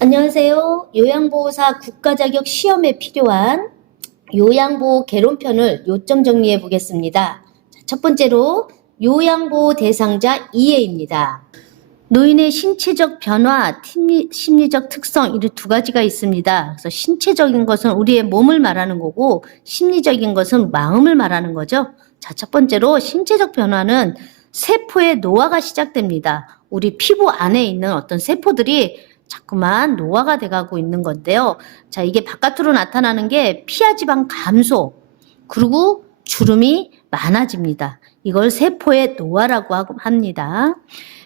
안녕하세요. 요양보호사 국가자격 시험에 필요한 요양보호 개론편을 요점 정리해 보겠습니다. 첫 번째로 요양보호 대상자 이해입니다. 노인의 신체적 변화, 심리적 특성 이렇게 두 가지가 있습니다. 그래서 신체적인 것은 우리의 몸을 말하는 거고 심리적인 것은 마음을 말하는 거죠. 자, 첫 번째로 신체적 변화는 세포의 노화가 시작됩니다. 우리 피부 안에 있는 어떤 세포들이 자꾸만 노화가 돼가고 있는 건데요. 자, 이게 바깥으로 나타나는 게 피하지방 감소, 그리고 주름이 많아집니다. 이걸 세포의 노화라고 합니다.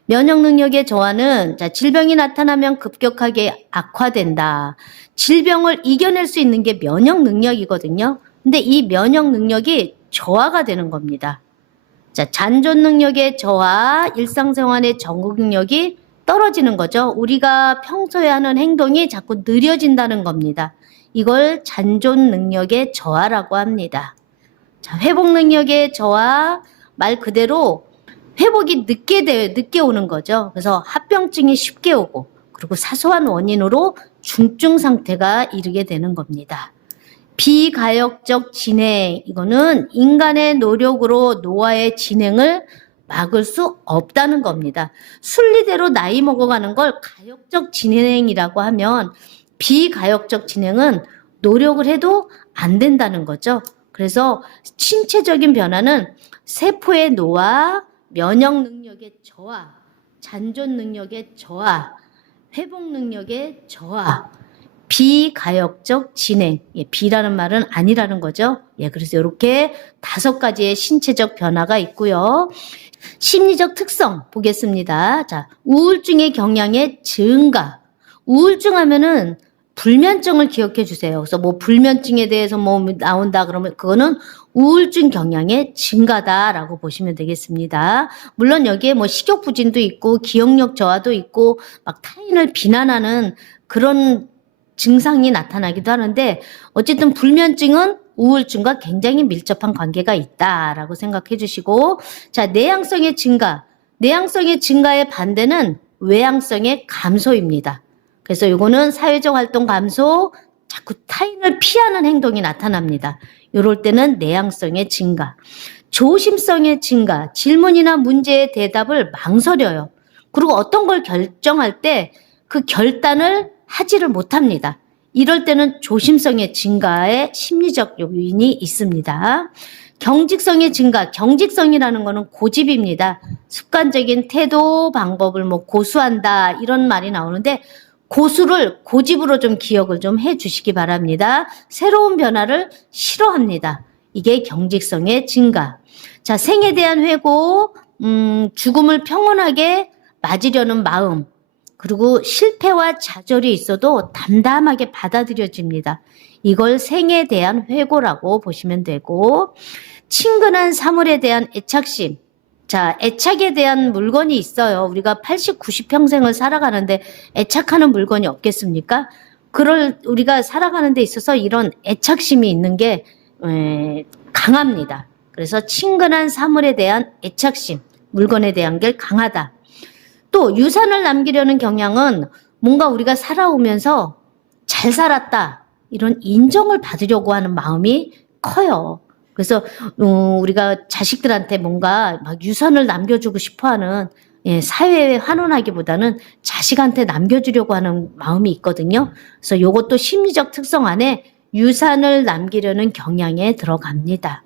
면역 능력의 저하는 질병이 나타나면 급격하게 악화된다. 질병을 이겨낼 수 있는 게 면역 능력이거든요. 근데 이 면역 능력이 저하가 되는 겁니다. 잔존 능력의 저하, 일상생활의 적응력이 떨어지는 거죠. 우리가 평소에 하는 행동이 자꾸 느려진다는 겁니다. 이걸 잔존 능력의 저하라고 합니다. 회복 능력의 저하, 말 그대로 회복이 늦게 오는 거죠. 그래서 합병증이 쉽게 오고, 그리고 사소한 원인으로 중증 상태가 이르게 되는 겁니다. 비가역적 진행, 이거는 인간의 노력으로 노화의 진행을 막을 수 없다는 겁니다. 순리대로 나이 먹어가는 걸 가역적 진행이라고 하면 비가역적 진행은 노력을 해도 안 된다는 거죠. 그래서 신체적인 변화는 세포의 노화, 면역 능력의 저하, 잔존 능력의 저하, 회복 능력의 저하, 비가역적 진행. 비라는 말은 아니라는 거죠. 그래서 이렇게 5가지의 신체적 변화가 있고요. 심리적 특성 보겠습니다. 자, 우울증의 경향의 증가. 우울증 하면은 불면증을 기억해 주세요. 그래서 뭐 불면증에 대해서 뭐 나온다 그러면 그거는 우울증 경향의 증가다라고 보시면 되겠습니다. 물론 여기에 뭐 식욕부진도 있고 기억력 저하도 있고 막 타인을 비난하는 그런 증상이 나타나기도 하는데 어쨌든 불면증은 우울증과 굉장히 밀접한 관계가 있다라고 생각해 주시고, 자, 내향성의 증가. 내향성의 증가의 반대는 외향성의 감소입니다. 그래서 이거는 사회적 활동 감소, 자꾸 타인을 피하는 행동이 나타납니다. 이럴 때는 내향성의 증가. 조심성의 증가, 질문이나 문제의 대답을 망설여요. 그리고 어떤 걸 결정할 때 그 결단을 하지를 못합니다. 이럴 때는 조심성의 증가에 심리적 요인이 있습니다. 경직성의 증가, 경직성이라는 것은 고집입니다. 습관적인 태도, 방법을 뭐 고수한다 이런 말이 나오는데 고수를 고집으로 좀 기억을 좀 해주시기 바랍니다. 새로운 변화를 싫어합니다. 이게 경직성의 증가. 자, 생에 대한 회고, 죽음을 평온하게 맞으려는 마음, 그리고 실패와 좌절이 있어도 담담하게 받아들여집니다. 이걸 생에 대한 회고라고 보시면 되고, 친근한 사물에 대한 애착심. 자, 애착에 대한 물건이 있어요. 우리가 80, 90평생을 살아가는데 애착하는 물건이 없겠습니까? 우리가 살아가는 데 있어서 이런 애착심이 있는 게 강합니다. 그래서 친근한 사물에 대한 애착심, 물건에 대한 게 강하다. 또 유산을 남기려는 경향은 뭔가 우리가 살아오면서 잘 살았다 이런 인정을 받으려고 하는 마음이 커요. 그래서 우리가 자식들한테 뭔가 막 유산을 남겨주고 싶어하는 사회에 환원하기보다는 자식한테 남겨주려고 하는 마음이 있거든요. 그래서 이것도 심리적 특성 안에 유산을 남기려는 경향에 들어갑니다.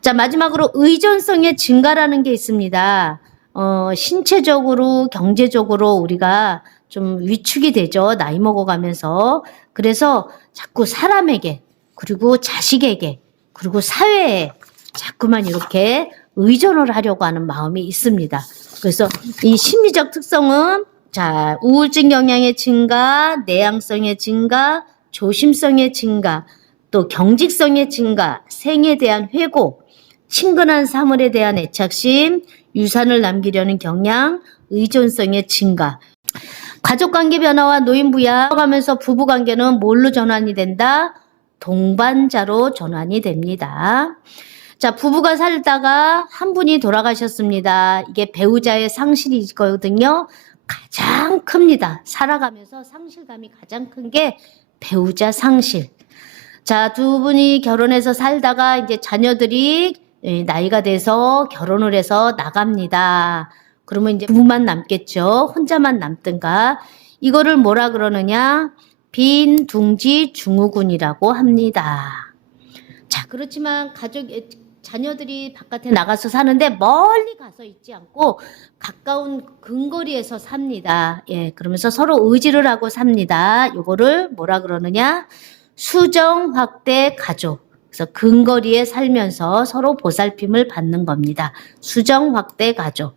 자, 마지막으로 의존성의 증가라는 게 있습니다. 신체적으로, 경제적으로 우리가 좀 위축이 되죠. 나이 먹어가면서. 그래서 자꾸 사람에게, 그리고 자식에게, 그리고 사회에 자꾸만 이렇게 의존을 하려고 하는 마음이 있습니다. 그래서 이 심리적 특성은 자, 우울증 경향의 증가, 내향성의 증가, 조심성의 증가, 또 경직성의 증가, 생에 대한 회고, 친근한 사물에 대한 애착심, 유산을 남기려는 경향, 의존성의 증가. 가족관계 변화와 노인 부양하면서 부부관계는 뭘로 전환이 된다? 동반자로 전환이 됩니다. 자, 부부가 살다가 한 분이 돌아가셨습니다. 이게 배우자의 상실이거든요. 가장 큽니다. 살아가면서 상실감이 가장 큰 게 배우자 상실. 자, 두 분이 결혼해서 살다가 이제 자녀들이 나이가 돼서 결혼을 해서 나갑니다. 그러면 이제 부부만 남겠죠. 혼자만 남든가. 이거를 뭐라 그러느냐? 빈둥지 증후군이라고 합니다. 자, 그렇지만 자녀들이 바깥에 나가서 사는데 멀리 가서 있지 않고 가까운 근거리에서 삽니다. 예, 그러면서 서로 의지를 하고 삽니다. 요거를 뭐라 그러느냐? 수정 확대 가족. 그래서 근거리에 살면서 서로 보살핌을 받는 겁니다. 수정 확대 가족.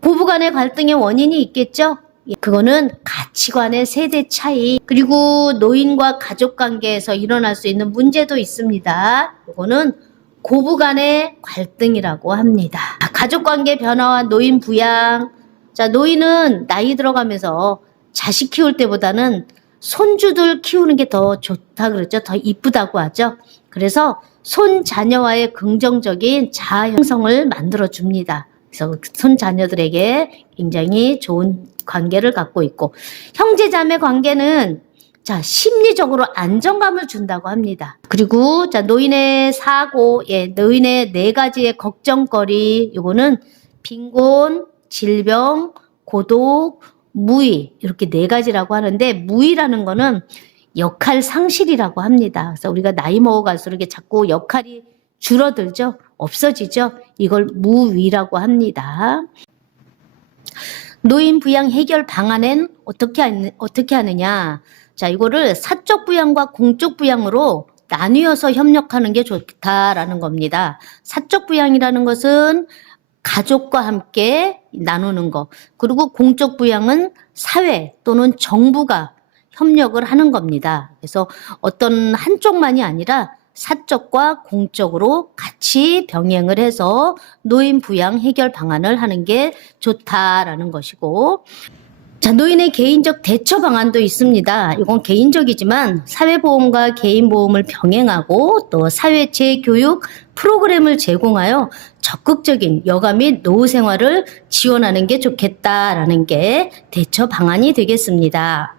부부 간의 갈등의 원인이 있겠죠? 예, 그거는 가치관의 세대 차이, 그리고 노인과 가족 관계에서 일어날 수 있는 문제도 있습니다. 이거는 고부 간의 갈등이라고 합니다. 가족 관계 변화와 노인 부양. 자, 노인은 나이 들어가면서 자식 키울 때보다는 손주들 키우는 게 더 좋다 그러죠. 더 이쁘다고 하죠. 그래서 손자녀와의 긍정적인 자아 형성을 만들어 줍니다. 그래서 손자녀들에게 굉장히 좋은 관계를 갖고 있고, 형제자매 관계는 자, 심리적으로 안정감을 준다고 합니다. 그리고 자, 노인의 사고, 예, 노인의 4가지의 걱정거리, 요거는 빈곤, 질병, 고독, 무의, 이렇게 4가지라고 하는데, 무의라는 거는 역할 상실이라고 합니다. 그래서 우리가 나이 먹어갈수록 이게 자꾸 역할이 줄어들죠. 없어지죠. 이걸 무위라고 합니다. 노인 부양 해결 방안은 어떻게 하느냐? 자, 이거를 사적 부양과 공적 부양으로 나뉘어서 협력하는 게 좋다라는 겁니다. 사적 부양이라는 것은 가족과 함께 나누는 거. 그리고 공적 부양은 사회 또는 정부가 협력을 하는 겁니다. 그래서 어떤 한쪽만이 아니라 사적과 공적으로 같이 병행을 해서 노인 부양 해결 방안을 하는 게 좋다라는 것이고, 자, 노인의 개인적 대처 방안도 있습니다. 이건 개인적이지만 사회보험과 개인보험을 병행하고 또 사회 재교육 프로그램을 제공하여 적극적인 여가 및 노후 생활을 지원하는 게 좋겠다라는 게 대처 방안이 되겠습니다.